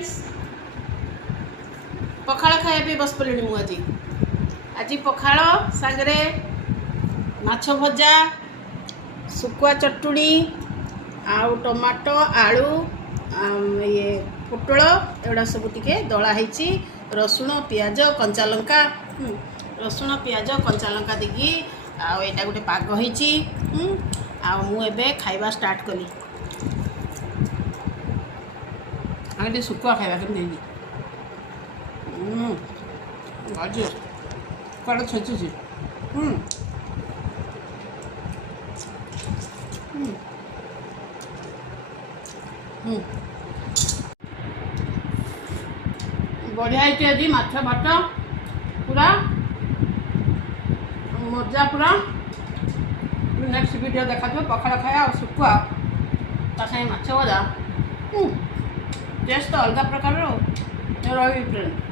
Friends पखाड़ खाया पे बस पड़े मुझे आज पखाड़ सागरे माछ भजा सुकुआ चटुणी आउ टमाटो आलू ये पोटल एगुड़ा सब टिके दला होती रसुण पियाज कंचा लंका रसुण पियाज कंचा लंका देकी आटा गोटे पाग होती मुझे खाइबा स्टार्ट कली आगे सुकुआ खाइबा के भाजी कड़े छेचुची बढ़िया आज माछ भात पूरा मजा पूरा नेक्स्ट वीडियो देखा पखाड़ खाया और सुकुआ माछ भजा टेस्ट तो अलग प्रकार रही फ्रेंड।